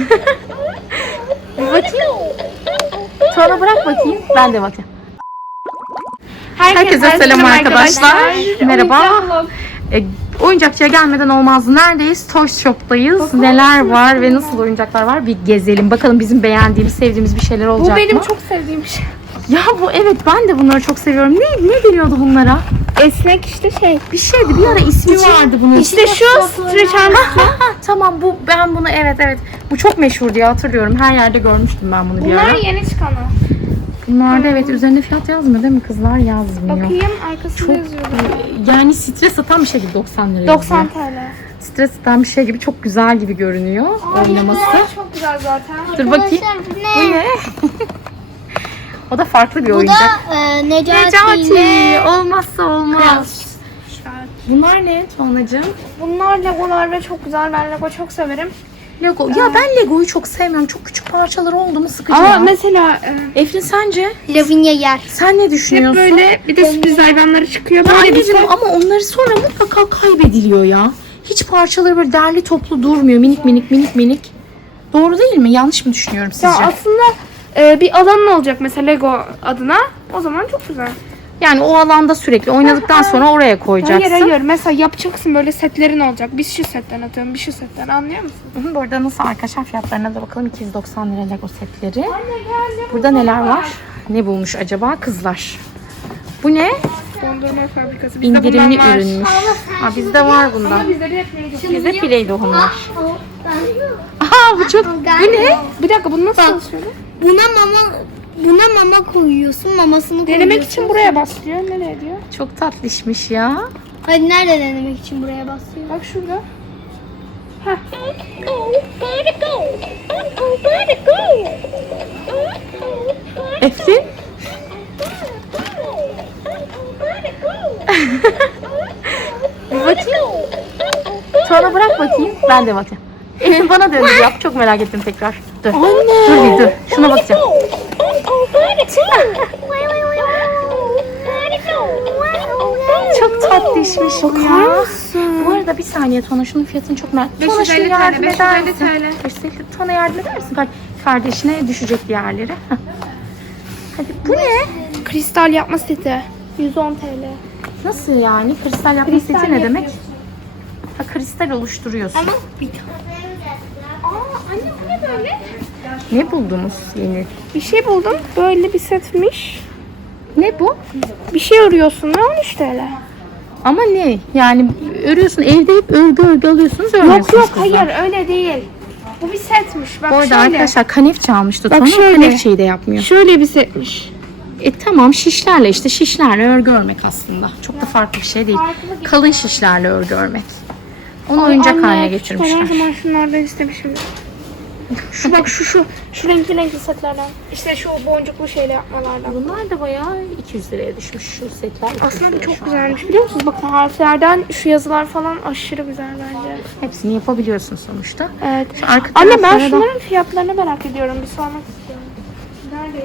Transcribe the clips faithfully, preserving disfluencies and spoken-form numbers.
Bir bakayım. Tuana bırak bakayım. Ben de bakayım. Herkese, Herkese selam arkadaşlar. arkadaşlar. Merhaba. E, oyuncakçıya gelmeden olmazdı. Neredeyiz? Toy Shop'tayız. Bakalım. Neler var ve nasıl oyuncaklar var? Bir gezelim. Bakalım bizim beğendiğimiz, sevdiğimiz bir şeyler olacak mı? Bu benim mı? çok sevdiğim şey. Ya bu evet, ben de bunları çok seviyorum. Ne ne deniyordu bunlara? Esnek işte şey. Bir şeydi. Bir ara ismi İçin, vardı bunun. İşte şu streç armstrong. Tamam, bu ben bunu evet evet. Bu çok meşhur diye hatırlıyorum. Her yerde görmüştüm ben bunu bir ara. Bunlar yeni çıkanı. Bunlarda evet üzerinde fiyat yazmıyor değil mi? Kızlar yazmıyor. Bakayım arkasında çok, yazıyor. Yani stres atan bir şey gibi doksan lira. doksan T L. Stres atan bir şey gibi, çok güzel gibi görünüyor. Ay, oynaması. Çok güzel zaten. Dur bakayım. Bu ne? Bu ne? O da farklı bir Bu oyuncak. da e, Necati, Necati. ile Olmazsa olmaz. Bunlar ne Tuanacığım? Bunlar Legolar ve çok güzel. Ben Lego çok severim. Lego. Ya ben Lego'yu çok sevmiyorum. Çok küçük parçaları oldu mu sıkıcı. Ama ya. mesela e, Eflin sence? Lavinia yer. Sen ne hep düşünüyorsun? böyle bir de sürpriz hayvanları çıkıyor. Ya Böyle bir anneciğim şey. ama onları sonra mutlaka kaybediliyor ya. Hiç parçaları böyle derli toplu durmuyor. Minik minik minik minik. Doğru değil mi? Yanlış mı düşünüyorum sizce? Ya aslında e, bir alanın olacak mesela Lego adına. O zaman çok güzel. Yani o alanda sürekli oynadıktan sonra oraya koyacaksın. Hayır hayır. Mesela yapacaksın, böyle setlerin olacak. Bir şu setten atıyorum, bir şu setten, anlıyor musun? Hı, burada nasıl arkadaşlar, fiyatlarına da bakalım. iki yüz doksan lira Lego setleri. Burada neler var? Ne bulmuş acaba kızlar? Bu ne? Dondurma fabrikası. Bizde İndirimli bundan var. ürünmüş. Ha, bizde var bundan. Ama bizde bir hep neydi? Bizde Play-Doh var. O, ben, Aha bu çok... Bu ne? Bir dakika, bunu nasıl çalışıyor? buna mama buna mama koyuyorsun, mamasını koyuyorsun. Denemek için buraya basıyor. Nereye diyor? Çok tatlışmış ya. Hadi nerede denemek için buraya basıyor? Bak şurada. Eflin? Bir bakayım. Tuana bırak bakayım. Ben de bakayım. Eflin bana döndü yap. Çok merak ettim tekrar. Dur. Anne. Dur bir dur. Şuna bakacağım. Çok tatlışmış bu ya. Bu arada bir saniye Tuana, şunun fiyatını çok merak ettim. Tuana, şuna yardım eder misin? beş yüz elli Tuana yardım eder misin? Bak, kardeşine düşecek diğerleri. Heh. Hadi bu ne? Kristal yapma seti. yüz on T L. Nasıl yani? Kristal yapma Kristal seti ne demek? yapıyorsun. Ha, kristal oluşturuyorsun. Ama bir tane. Aa anne, bu ne böyle? Ne buldunuz yeni? Bir şey buldum. Böyle bir setmiş. Ne bu? Bir şey örüyorsun. Ne on üç T L? Ama ne? Yani örüyorsun, evde hep örgü örgü alıyorsunuz, örmüyorsunuz. Yok yok, kızlar. hayır öyle değil. Bu bir setmiş. Bak Bu arada şöyle. arkadaşlar kanefçe almıştı. Bak Tuana, şöyle. kanefçeyi de yapmıyor. Şöyle bir setmiş. E tamam, şişlerle işte şişlerle örgü örmek aslında. Çok da farklı bir şey değil. Kalın şişlerle örgü örmek. Onu oyuncak Anne, haline Ben her getirmişler. zaman şunlardan istemişim. Şu bak şu şu. Şu renkli renkli setlerden. İşte şu boncuklu şeyle yapmalardan. Bunlar da bayağı iki yüz liraya düşmüş şu setler. Aslında bu çok güzelmiş, biliyor musunuz? Bakın harflerden şu yazılar falan aşırı güzel bence. Hepsini yapabiliyorsun sonuçta. Evet. Şu arka Anne ben taraflara da- şunların fiyatlarını merak ediyorum. Bir sormak istiyorum. Neredeydi?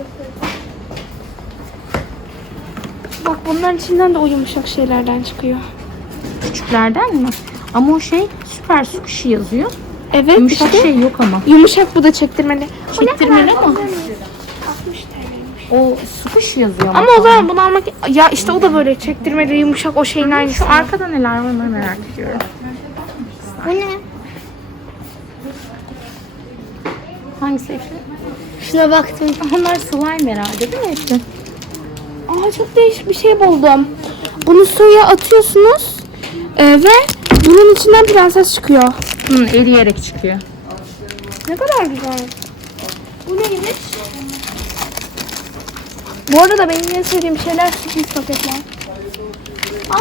Bak bunların içinden de o yumuşak şeylerden çıkıyor. Küçüklerden mi? Ama o şey süper squishy yazıyor. Evet Yumuşak işte. şey yok ama. Yumuşak, bu da çektirmeli. Çektirmeli ama. altmış T L'ymiş. O squishy yazıyor Ama o zaman bunu almak... Ya işte o da böyle çektirmeli, yumuşak, o şeyin aynısı. Şu arkada neler var onları merak ediyorum. Bu ne? Hangisi Eflin? Şuna baktım. Onlar slime herhalde değil mi Eflin? Aa çok değişik bir şey buldum. Bunu suya atıyorsunuz e, ve bunun içinden prenses çıkıyor. Hı, eriyerek çıkıyor. Ne kadar güzel. Bu neymiş? Bu arada benim en sevdiğim şeyler sürpriz paketler. Aa.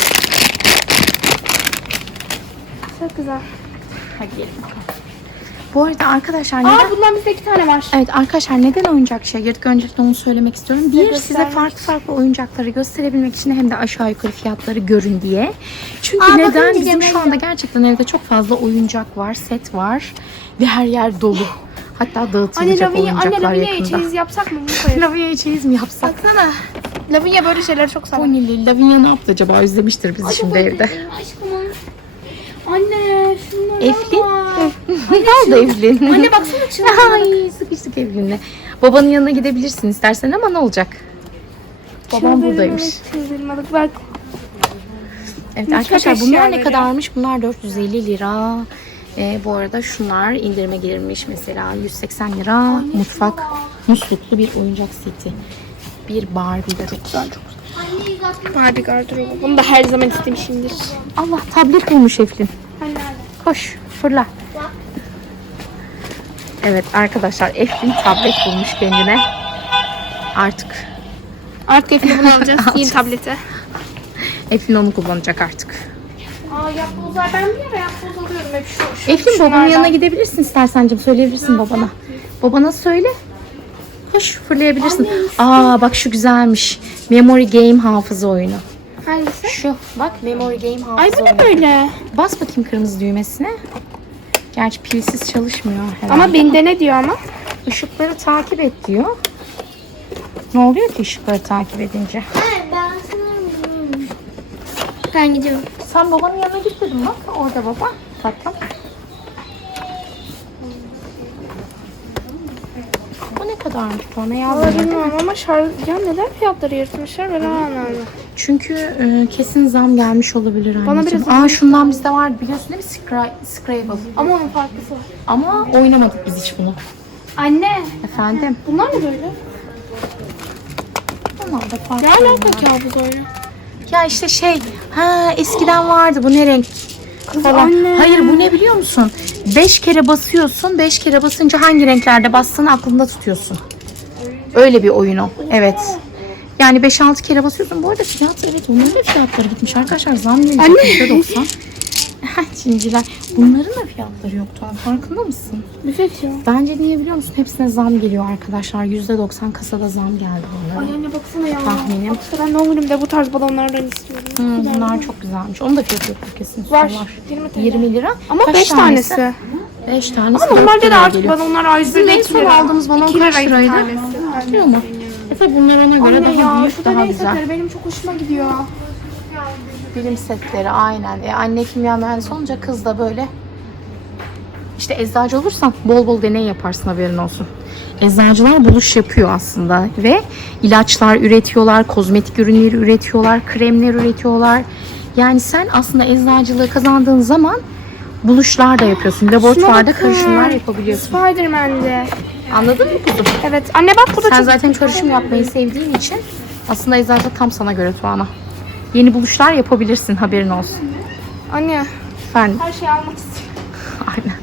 Çok güzel. Hadi gelin bakalım. Bu arada arkadaşlar neden... Aa bundan bizde iki tane var. Evet arkadaşlar, neden oyuncakçıya girdik? Öncelikle onu söylemek istiyorum. Bir, size göstermek farklı farklı oyuncakları gösterebilmek için, hem de aşağı yukarı fiyatları görün diye. Çünkü Aa, bakın neden? diyeceğim, Bizim şu anda gerçekten evde çok fazla oyuncak var, set var ve her yer dolu. Hatta Anne dağıtılacak Lavinia, anne oyuncaklar Lavinia'ya yakında. çeyiz yapsak mı? Bunu koyalım. Lavinia çeyiz mi yapsak? Baksana. Lavinia böyle şeyleri çok sever. Bonili, Lavinia ne yaptı acaba? Özlemiştir bizi şimdi evde. Aşkım. Anne şunlar Eflin. Ne oldu Eflin? Anne baksana çığlık. Ay sıkıştık Eflin'le. Babanın yanına gidebilirsin istersen ama ne olacak? Babam buradaymış. Çıldırmadık bak. Evet Mutfak arkadaşlar bunlar ne eşyaları. kadarmış? Bunlar dört yüz elli lira. Ee, bu arada şunlar indirime girmiş mesela yüz seksen lira. Mutfak musluklu bir oyuncak seti. Bir Barbie bebek. Çok Barbie gardırobu. Bunu da her zaman istemişimdir. Allah tablet bulmuş Eflin. Anne. Koş fırla. Evet arkadaşlar Eflin tablet bulmuş kendine. Artık Artık Efe'yle bunu alacağız. Yeni tableti. Eflin onu kullanacak artık. Aa yapbozlar ben bir ara yapboz alıyorum hep şu. şu Eflin babanın şunlardan. yanına gidebilirsin istersencim. Söyleyebilirsin babana. Babana söyle. Koş fırlayabilirsin. Aa bak şu güzelmiş. Memory Game hafıza oyunu. Hangisi? Şu bak Memory Game hafıza Ay bu oyunu. ne böyle? Bas bakayım kırmızı düğmesine. Gerçi pilsiz çalışmıyor herhalde. Ama bende ne diyor ama? Işıkları takip et diyor. Ne oluyor ki ışıkları takip edince? Hayır ben sanırım. Ben gidiyorum. Sen babanın yanına git dedim bak. Orada baba. Tatlım. Bu ne kadarmış sonra Valla yazmıyor. bilmiyorum ama şarj... Ya neden fiyatları yırtmışlar ben anlamadım. Çünkü e, kesin zam gelmiş olabilir anneciğim. biraz- Aa şundan bizde vardı biliyorsun değil mi? Scra- Scrabble. Ama onun farklısı var. Ama oynamadık biz hiç bunu. Anne. Efendim? Bunlar ne böyle? Bunlar da farklı. Ne oyunlar. alaka kabus oyunu? Ya işte şey, ha eskiden vardı bu ne renk falan. anne. Hayır bu ne biliyor musun? Beş kere basıyorsun, beş kere basınca hangi renklerde bastığını aklında tutuyorsun. Öyle bir oyun o. Evet. Yani beş altı kere basıyorsun. Bu arada fiyat evet onların da fiyatları gitmiş arkadaşlar. Zam gelecek. Anne. yüzde doksan. Çinciler. Bunların da fiyatları yoktu. Farkında mısın? Büfet ya. Bence niye biliyor musun? Hepsine zam geliyor arkadaşlar. yüzde doksan kasada zam geldi bunlara. Ay anne baksana ya. Tahminim. Baksana ben doğum günümde bu tarz balonlardan istiyorum. Hmm, bunlar çok güzelmiş. Onun da fiyatı yok kesin. Var. yirmi TL. yirmi lira. Ama Kaç beş tanesi? tanesi. beş tanesi. Ama dört normalde de liraya artık geliyor. balonlar ayrı Bizim en son aldığımız balon İki kaç liraydı liraydı? tanesi. Hatırlıyor musun? Efe bunlar ona göre Anne daha ya büyük, şu da daha neyse güzel. setleri benim çok hoşuma gidiyor. Bilim setleri aynen. E, anne kimya mühendisi olunca kız da böyle. İşte eczacı olursan bol bol deney yaparsın haberin olsun. Eczacılar buluş yapıyor aslında ve ilaçlar üretiyorlar, kozmetik ürünleri üretiyorlar, kremler üretiyorlar. Yani sen aslında eczacılığı kazandığın zaman buluşlar da yapıyorsun. Laboratuvarda bakın. karışımlar yapabiliyorsun. Spiderman'de. Anladın mı kuzum? Evet. Anne bak bu da Sen çok... zaten karışım yapmayı sevdiğin için aslında eczacı tam sana göre Tuana. Yeni buluşlar yapabilirsin haberin olsun. Anne Efendim. her şeyi almak istiyorum. Aynen.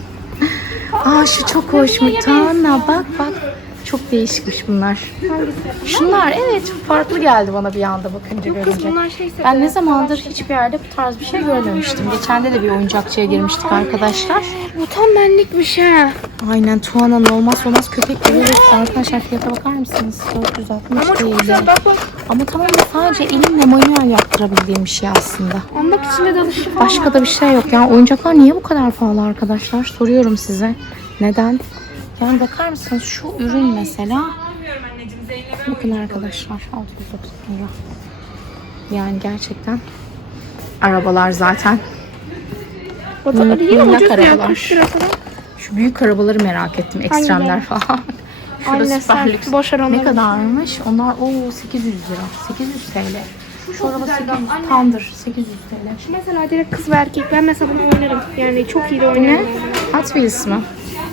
Aa şu çok hoşmuş. Tuana bak bak. Çok değişikmiş bunlar. Şunlar evet farklı geldi bana bir anda bakınca Yok kız görünce. bunlar şey seti. Ben ne zamandır hiçbir yerde bu tarz bir şey görmemiştim. Geçende de bir oyuncakçıya girmiştik arkadaşlar. Bu tam benlikmiş ha. Aynen Tuana'nın olmazsa olmaz köpek gibi. Evet, arkadaşlar fiyata bakar mısınız? dört yüz altmış Ama çok değil. güzel bak bak. Ama tamam sadece elimle manuel yaptırabildiğim bir şey aslında. Anlık içinde dalışı falan. Başka da bir şey yok. Yani oyuncaklar niye bu kadar pahalı arkadaşlar? Soruyorum size. Neden? Yani bakar mısınız şu ürün mesela. Bakın arkadaşlar altı yüz doksan lira. Yani gerçekten arabalar zaten. Batarya yine Minnak ucuz ya. arabalar. kırk lira falan. Şu büyük arabaları merak ettim. Ekstremler falan. Şurada Anne süper sen lüks. boş ver Ne onları. kadarmış? Onlar o sekiz yüz lira. sekiz yüz T L. Şu araba sekiz yüz poundır. sekiz yüz T L. Mesela direkt kız ve erkek. Ben mesela bunu oynarım. Yani çok iyi de Ne? oynarım. Hot Wheels mı?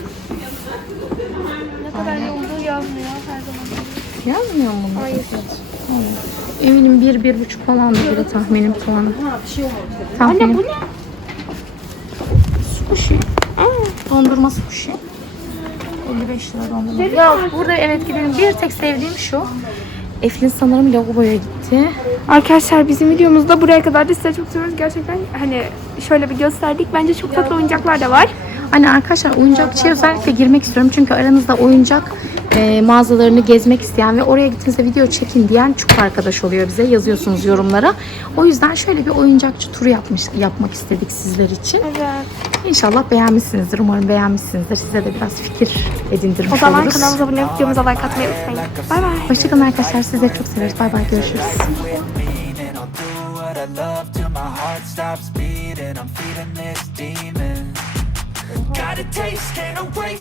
Ne kadar iyi olduğu yazmıyor her zaman. Yazmıyor mu bunda? Hayır. Evet. Eminim bir, bir buçuk falan da bile tahminim puanı. Tahminim. Anne bu ne? Sushi. Dondurma sushi. elli beş lira dondurma. Ya burada evet gidelim. Bir tek sevdiğim şu. Eflin sanırım lavaboya gitti. Arkadaşlar bizim videomuzda buraya kadar da size çok seviyoruz. Gerçekten hani şöyle bir gösterdik. Bence çok tatlı oyuncaklar da var. Hani arkadaşlar oyuncakçıya özellikle girmek istiyorum. Çünkü aranızda oyuncak e, mağazalarını gezmek isteyen ve oraya gittiğinizde video çekin diyen çok arkadaş oluyor bize. Yazıyorsunuz yorumlara. O yüzden şöyle bir oyuncakçı turu yapmış, yapmak istedik sizler için. Evet. İnşallah beğenmişsinizdir. Umarım beğenmişsinizdir. Size de biraz fikir edindirmiş O zaman oluruz. kanalımıza abone olup videomuza like atmayı unutmayın. Bay bay. Hoşçakalın arkadaşlar. Sizleri çok severiz. Bay bay. Görüşürüz. And I'll do what I love till my heart stops beating. I'm feeding this demon. Got a taste, can't erase.